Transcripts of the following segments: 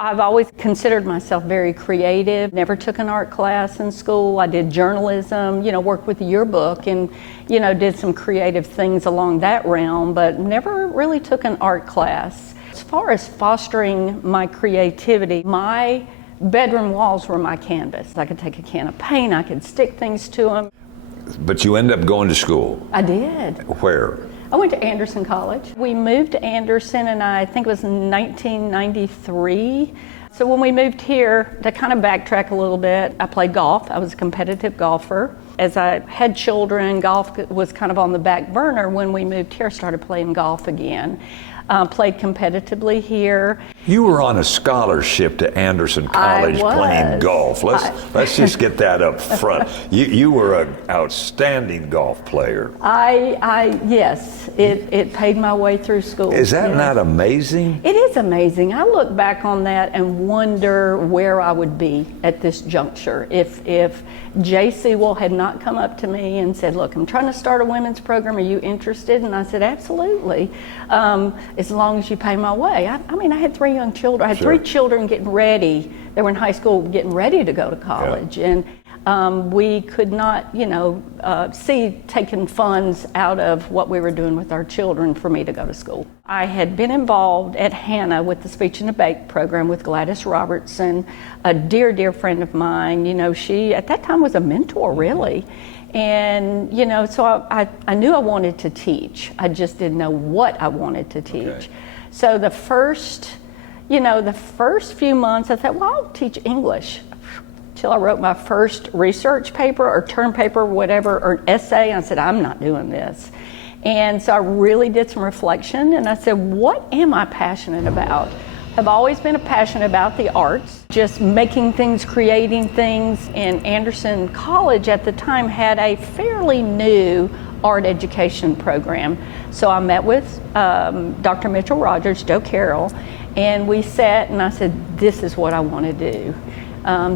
I've always considered myself very creative. Never took an art class in school. I did journalism, worked with the yearbook and, did some creative things along that realm, but never really took an art class. As far as fostering my creativity, my bedroom walls were my canvas. I could take a can of paint, I could stick things to them. But you ended up going to school. I did. Where? I went to Anderson College. We moved to Anderson and I think it was 1993. So when we moved here, to kind of backtrack a little bit, I played golf. I was a competitive golfer. As I had children, golf was kind of on the back burner. When we moved here, I started playing golf again. Played competitively here. You were on a scholarship to Anderson College playing golf. Let's just get that up front. You were an outstanding golf player. Yes, it paid my way through school. Is that not amazing? It is amazing. I look back on that and wonder where I would be at this juncture if Jay Sewell had not come up to me and said, "Look, I'm trying to start a women's program. Are you interested?" And I said, "Absolutely. As long as you pay my way." I had 3 young children. I had 3 children getting ready. They were in high school getting ready to go to college. Yeah. And we could not, see taking funds out of what we were doing with our children for me to go to school. I had been involved at Hanna with the speech and debate program with Gladys Robertson, a dear, dear friend of mine. She at that time was a mentor, really. And, so I knew I wanted to teach. I just didn't know what I wanted to teach. Okay. So the first few months I thought, well, I'll teach English. Till I wrote my first research paper or term paper, whatever, or essay. And I said, I'm not doing this. And so I really did some reflection and I said, what am I passionate about? I've always been passionate about the arts, just making things, creating things. And Anderson College at the time had a fairly new art education program. So I met with Dr. Mitchell Rogers, Joe Carroll, and we sat and I said, this is what I want to do.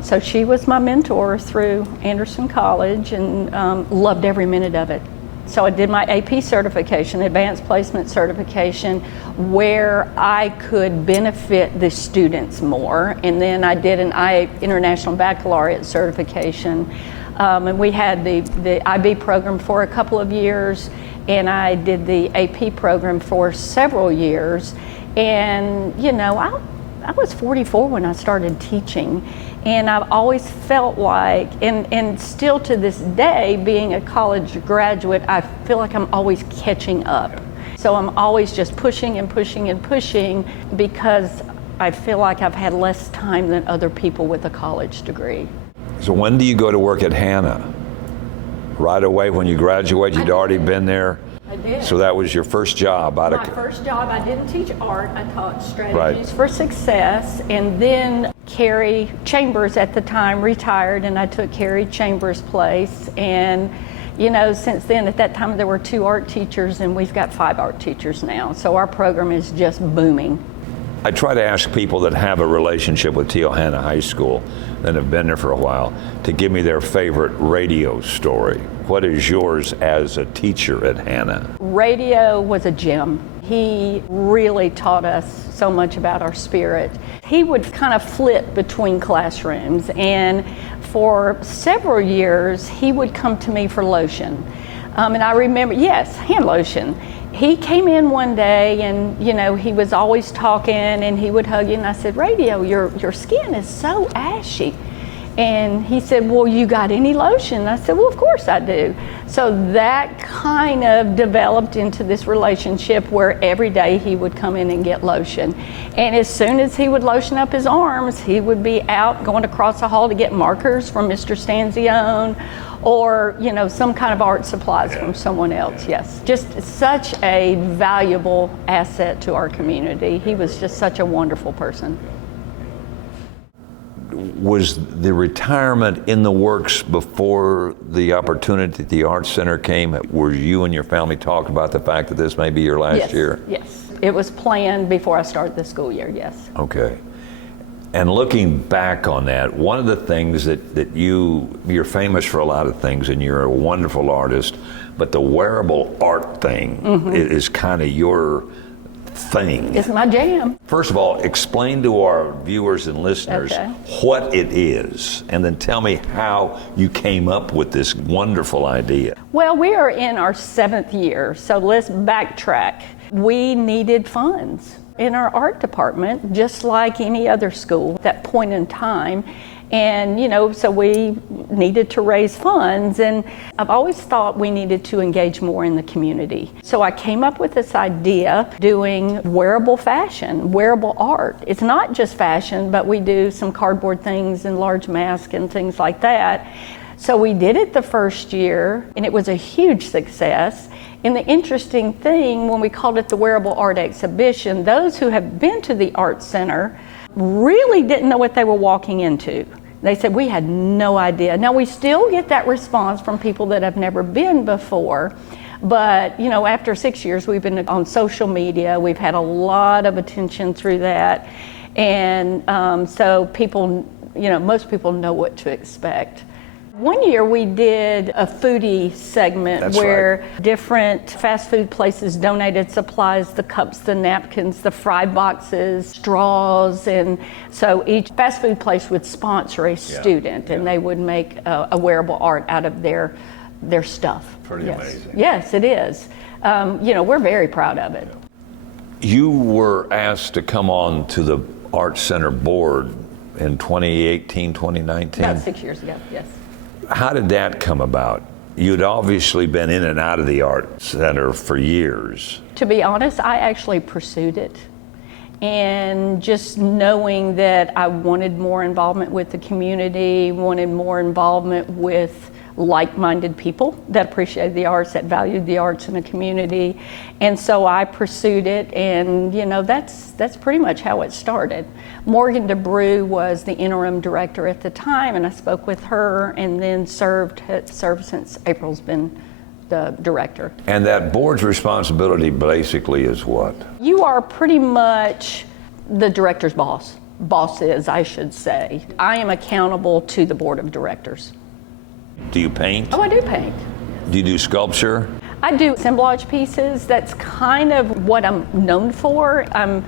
So she was my mentor through Anderson College and loved every minute of it. So I did my AP certification, Advanced Placement Certification, where I could benefit the students more. And then I did an International Baccalaureate certification. And we had the IB program for a couple of years, and I did the AP program for several years. And, I was 44 when I started teaching, and I've always felt like, and still to this day, being a college graduate, I feel like I'm always catching up. So I'm always just pushing and pushing and pushing because I feel like I've had less time than other people with a college degree. So when do you go to work at Hanna? Right away when you graduate, you'd already been there? I did. So that was your first job? My first job, I didn't teach art, I taught strategies for success, and then Carrie Chambers at the time retired and I took Carrie Chambers' place, and since then, at that time there were 2 art teachers and we've got 5 art teachers now, so our program is just booming. I try to ask people that have a relationship with Hanna High School and have been there for a while to give me their favorite radio story. What is yours as a teacher at Hanna? Radio was a gem. He really taught us so much about our spirit. He would kind of flip between classrooms, and for several years he would come to me for lotion. And I remember, yes, hand lotion. He came in one day and, he was always talking and he would hug you, and I said, "Radio, your skin is so ashy." And he said, "Well, you got any lotion?" And I said, "Well, of course I do." So that kind of developed into this relationship where every day he would come in and get lotion. And as soon as he would lotion up his arms, he would be out going across the hall to get markers from Mr. Stanzione or, some kind of art supplies from someone else. Yes, just such a valuable asset to our community. He was just such a wonderful person. Was the retirement in the works before the opportunity at the Arts Center came? Were you and your family talking about the fact that this may be your last year? Yes, it was planned before I started the school year, yes. Okay. And looking back on that, one of the things that you're famous for a lot of things and you're a wonderful artist, but the wearable art thing is kind of your thing. It's my jam. First of all, explain to our viewers and listeners Okay. what it is, and then tell me how you came up with this wonderful idea. Well, we are in our 7th year, so let's backtrack. We needed funds in our art department, just like any other school at that point in time. And, so we needed to raise funds, and I've always thought we needed to engage more in the community. So I came up with this idea doing wearable fashion, wearable art. It's not just fashion, but we do some cardboard things and large masks and things like that. So we did it the first year, and it was a huge success. And the interesting thing, when we called it the Wearable Art Exhibition, those who have been to the Art Center really didn't know what they were walking into. They said, we had no idea. Now, we still get that response from people that have never been before. But, after 6 years, we've been on social media. We've had a lot of attention through that. And so people, most people know what to expect. One year we did a foodie segment. That's where different fast food places donated supplies, the cups, the napkins, the fry boxes, straws, and so each fast food place would sponsor a student, and they would make a wearable art out of their stuff. Pretty amazing. Yes, it is. We're very proud of it. You were asked to come on to the Art Center board in 2018, 2019? About 6 years ago, yes. How did that come about? You'd obviously been in and out of the Art Center for years. To be honest, I actually pursued it. And just knowing that I wanted more involvement with the community, wanted more involvement with like-minded people that appreciated the arts, that valued the arts in the community. And so I pursued it, and that's pretty much how it started. Morgan DeBrew was the interim director at the time, and I spoke with her and then served since April's been the director. And that board's responsibility basically is what? You are pretty much the director's boss. Bosses, I should say. I am accountable to the board of directors. Do you paint? Oh, I do paint. Do you do sculpture? I do assemblage pieces. That's kind of what I'm known for. I'm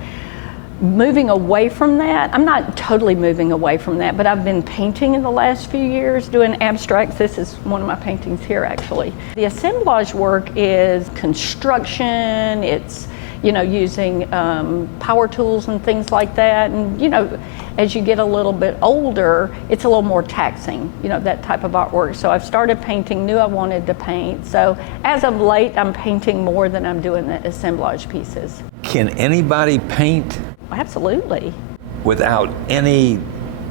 moving away from that. I'm not totally moving away from that, but I've been painting in the last few years, doing abstracts. This is one of my paintings here, actually. The assemblage work is construction. It's using power tools and things like that. And, as you get a little bit older, it's a little more taxing, that type of artwork. So I've started painting, knew I wanted to paint. So as of late, I'm painting more than I'm doing the assemblage pieces. Can anybody paint? Absolutely. Without any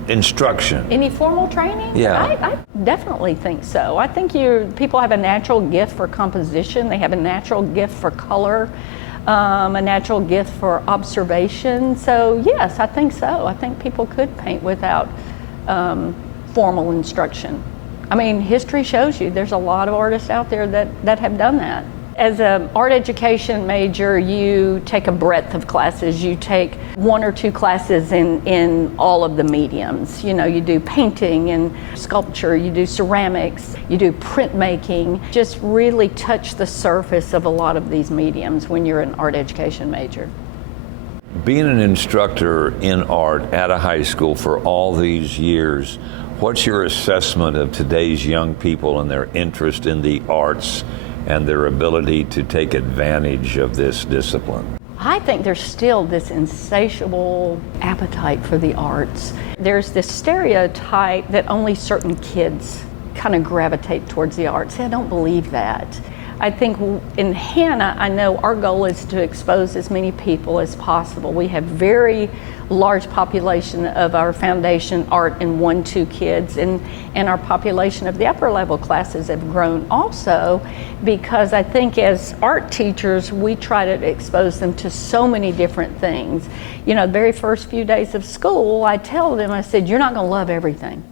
instruction? Any formal training? Yeah. I definitely think so. I think people have a natural gift for composition. They have a natural gift for color. A natural gift for observation. So yes, I think so. I think people could paint without formal instruction. I mean, history shows you there's a lot of artists out there that have done that. As an art education major, you take a breadth of classes. You take 1 or 2 classes in all of the mediums. You do painting and sculpture, you do ceramics, you do printmaking. Just really touch the surface of a lot of these mediums when you're an art education major. Being an instructor in art at a high school for all these years, what's your assessment of today's young people and their interest in the arts and their ability to take advantage of this discipline? I think there's still this insatiable appetite for the arts. There's this stereotype that only certain kids kind of gravitate towards the arts. I don't believe that. I think in Hanna, I know our goal is to expose as many people as possible. We have very large population of our foundation art and 1-2 kids, and our population of the upper level classes have grown also, because I think as art teachers we try to expose them to so many different things. The very first few days of school, I tell them, I said, you're not going to love everything.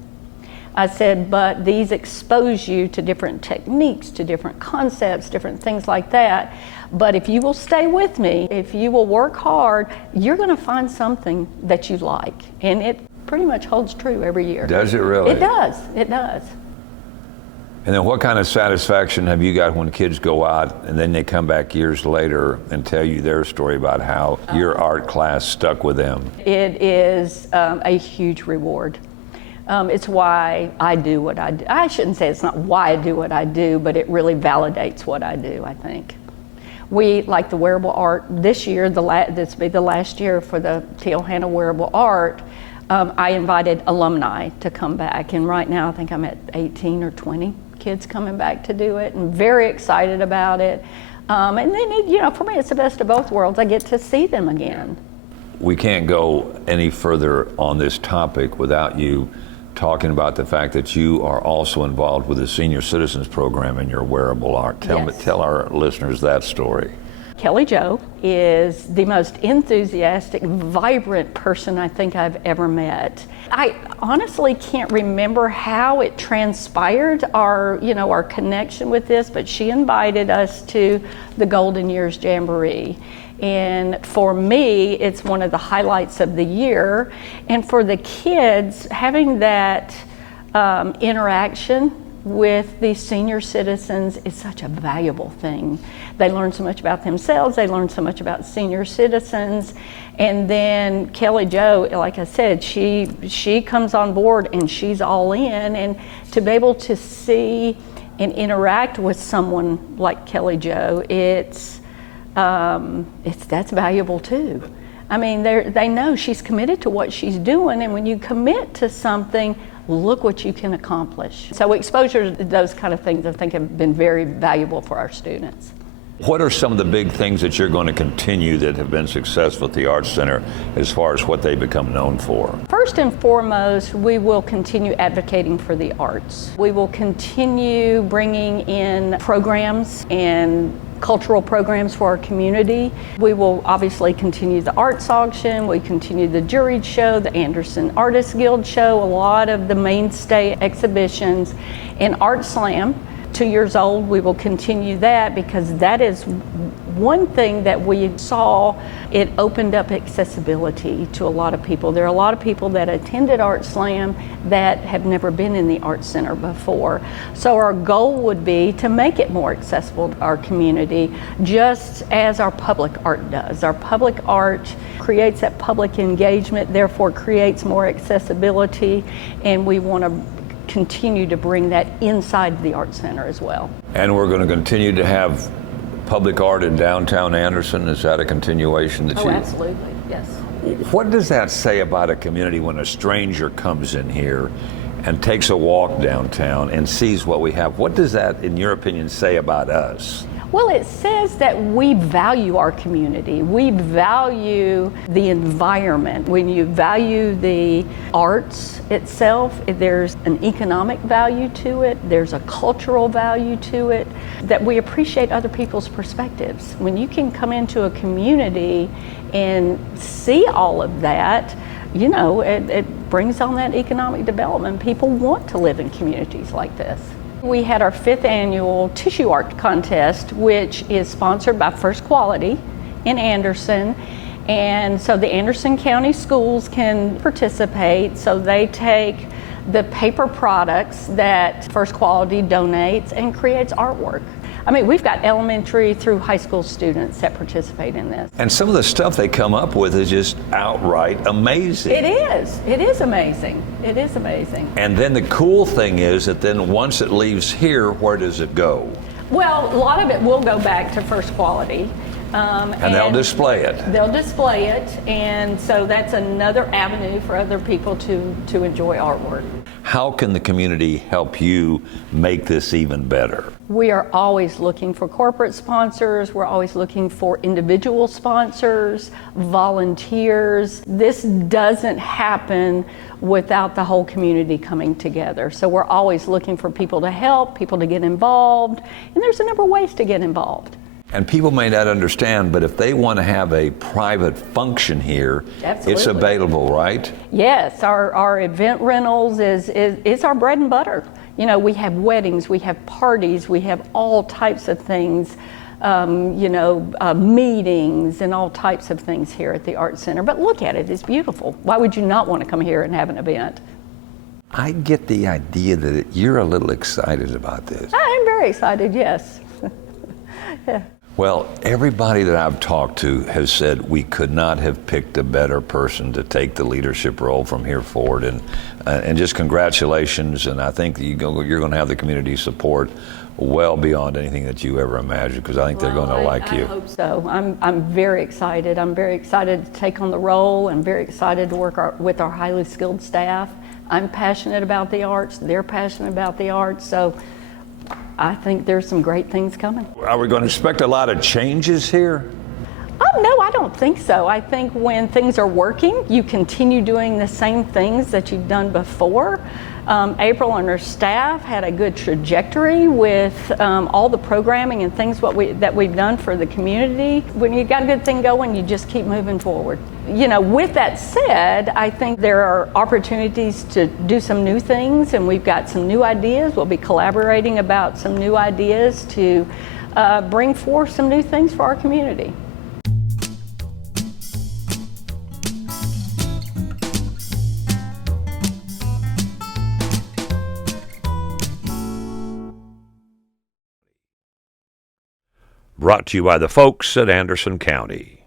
I said, but these expose you to different techniques, to different concepts, different things like that. But if you will stay with me, if you will work hard, you're going to find something that you like. And it pretty much holds true every year. Does it really? It does. It does. And then what kind of satisfaction have you got when kids go out and then they come back years later and tell you their story about how your art class stuck with them? It is a huge reward. It's why I do what I do. I shouldn't say it's not why I do what I do, but it really validates what I do, I think. We, like the wearable art, this year, this will be the last year for the T.L. Hanna wearable art, I invited alumni to come back, and right now I think I'm at 18 or 20 kids coming back to do it, and very excited about it. And then, for me, it's the best of both worlds. I get to see them again. We can't go any further on this topic without you talking about the fact that you are also involved with the Senior Citizens Program in your wearable art. Tell our listeners that story. Kelly Jo is the most enthusiastic, vibrant person I think I've ever met. I honestly can't remember how it transpired, our connection with this, but she invited us to the Golden Years Jamboree. And for me, it's one of the highlights of the year. And for the kids, having that interaction with these senior citizens is such a valuable thing. They learn so much about themselves, they learn so much about senior citizens, and then Kelly Jo, like I said, she comes on board and she's all in, and to be able to see and interact with someone like Kelly Jo, that's valuable too. I mean, they know she's committed to what she's doing, and when you commit to something, look what you can accomplish. So exposure to those kind of things I think have been very valuable for our students. What are some of the big things that you're going to continue that have been successful at the Arts Center as far as what they become known for? First and foremost, we will continue advocating for the arts. We will continue bringing in programs and cultural programs for our community. We will obviously continue the arts auction, we continue the juried show, the Anderson Artists Guild show, a lot of the mainstay exhibitions, and Art Slam. 2 years old, we will continue that because that is one thing that we saw. It opened up accessibility to a lot of people. There are a lot of people that attended Art Slam that have never been in the Art Center before. So our goal would be to make it more accessible to our community, just as our public art does. Our public art creates that public engagement, therefore creates more accessibility, and we want to continue to bring that inside the Art Center as well. And we're going to continue to have public art in downtown Anderson. Is that a continuation that Absolutely, yes. What does that say about a community when a stranger comes in here and takes a walk downtown and sees what we have? What does that, in your opinion, say about us? Well, it says that we value our community. We value the environment. When you value the arts itself, there's an economic value to it, there's a cultural value to it, that we appreciate other people's perspectives. When you can come into a community and see all of that, it brings on that economic development. People want to live in communities like this. We had our 5th annual tissue art contest, which is sponsored by First Quality in Anderson. And so the Anderson County schools can participate. So they take the paper products that First Quality donates and creates artwork. I mean, we've got elementary through high school students that participate in this. And some of the stuff they come up with is just outright amazing. It is. It is amazing. It is amazing. And then the cool thing is that then once it leaves here, where does it go? Well, a lot of it will go back to First Quality. And they'll display it. They'll display it, and so that's another avenue for other people to enjoy artwork. How can the community help you make this even better? We are always looking for corporate sponsors. We're always looking for individual sponsors, volunteers. This doesn't happen without the whole community coming together. So we're always looking for people to help, people to get involved, and there's a number of ways to get involved. And people may not understand, but if they want to have a private function here, Absolutely. It's available, right? Yes, our event rentals is our bread and butter. We have weddings, we have parties, we have all types of things, meetings and all types of things here at the Art Center. But look at it, it's beautiful. Why would you not want to come here and have an event? I get the idea that you're a little excited about this. I'm very excited, yes. Yeah. Well, everybody that I've talked to has said we could not have picked a better person to take the leadership role from here forward. And just congratulations. And I think that you're going to have the community support well beyond anything that you ever imagined, because I think they're going to like you. I hope so. I'm very excited. I'm very excited to take on the role. I'm very excited to work with our highly skilled staff. I'm passionate about the arts. They're passionate about the arts. So I think there's some great things coming. Are we going to expect a lot of changes here? Oh, no, I don't think so. I think when things are working, you continue doing the same things that you've done before. April and her staff had a good trajectory with all the programming and things that we've done for the community. When you've got a good thing going, you just keep moving forward. You know, with that said, I think there are opportunities to do some new things, and we've got some new ideas. We'll be collaborating about some new ideas to bring forth some new things for our community. Brought to you by the folks at Anderson County.